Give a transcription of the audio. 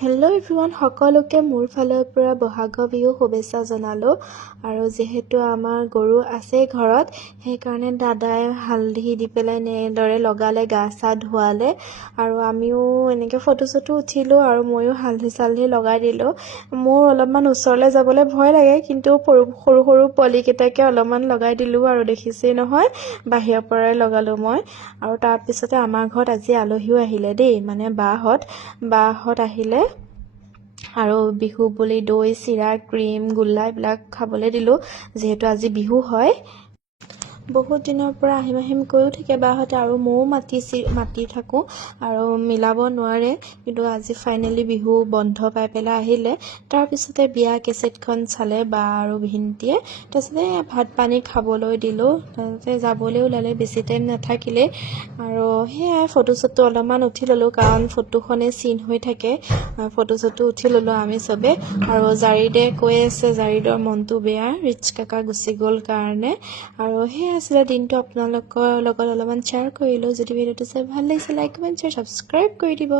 Hello' everyone, সকলোকে মোৰ ফালৰ পৰা বহাগৰ বিহু শুভেচ্ছা জনালোঁ। আৰু যিহেতু আমাৰ গৰু আছেই ঘৰত, সেইকাৰণে দাদাই হালধি দি পেলাই এনেদৰে লগালে, গা চা ধুৱালে আৰু আমিও এনেকৈ ফটো চটো উঠিলোঁ আৰু ময়ো হালধি চালধি লগাই দিলোঁ। মোৰ অলপমান ওচৰলৈ যাবলৈ ভয় লাগে, কিন্তু সৰু সৰু পোৱালিকেইটাকে অলপমান লগাই দিলোঁ আৰু দেখিছেই নহয়, বাহিৰৰ পৰাই লগালোঁ মই। আৰু তাৰপিছতে আমাৰ ঘৰত আজি আলহীও আহিলে দেই, মানে বাহঁত আহিলে আৰু বিহু বুলি দৈ চিৰা ক্ৰীম গোল্লা এইবিলাক খাবলৈ দিলোঁ, যিহেতু আজি বিহু হয়। বহুত দিনৰ পৰা আহিম আহিম কৈও থাকে বাহঁতে, আৰু ময়ো মাতি থাকোঁ আৰু মিলাব নোৱাৰে, কিন্তু আজি ফাইনেলি বিহু বন্ধ পাই পেলাই আহিলে। তাৰপিছতে বিয়া কেছেটখন চালে বা আৰু ভিনটিয়ে, তাৰপিছতে ভাত পানী খাবলৈ দিলোঁ, তাৰপিছতে যাবলৈ ওলালে, বেছি টাইম নাথাকিলে। আৰু সেয়াই ফটো চটো অলপমান উঠি ল'লোঁ, কাৰণ ফটোখনেই চিন হৈ থাকে। ফটো চটো উঠি ল'লোঁ আমি চবেই। আৰু জাৰিদে কৈ আছে, জাৰিদৰ মনটো বেয়া, ৰিচ কাকা গুচি গ'ল কাৰণে। আৰু সেয়াই আছিলে দিনটো, আপোনালোকৰ লগত অলপমান শ্বেয়াৰ কৰিলোঁ। যদি ভিডিঅ'টো চাই ভাল লাগিছে, লাইক কমেণ্ট শ্বেয়াৰ ছাবস্ক্ৰাইব কৰি দিব।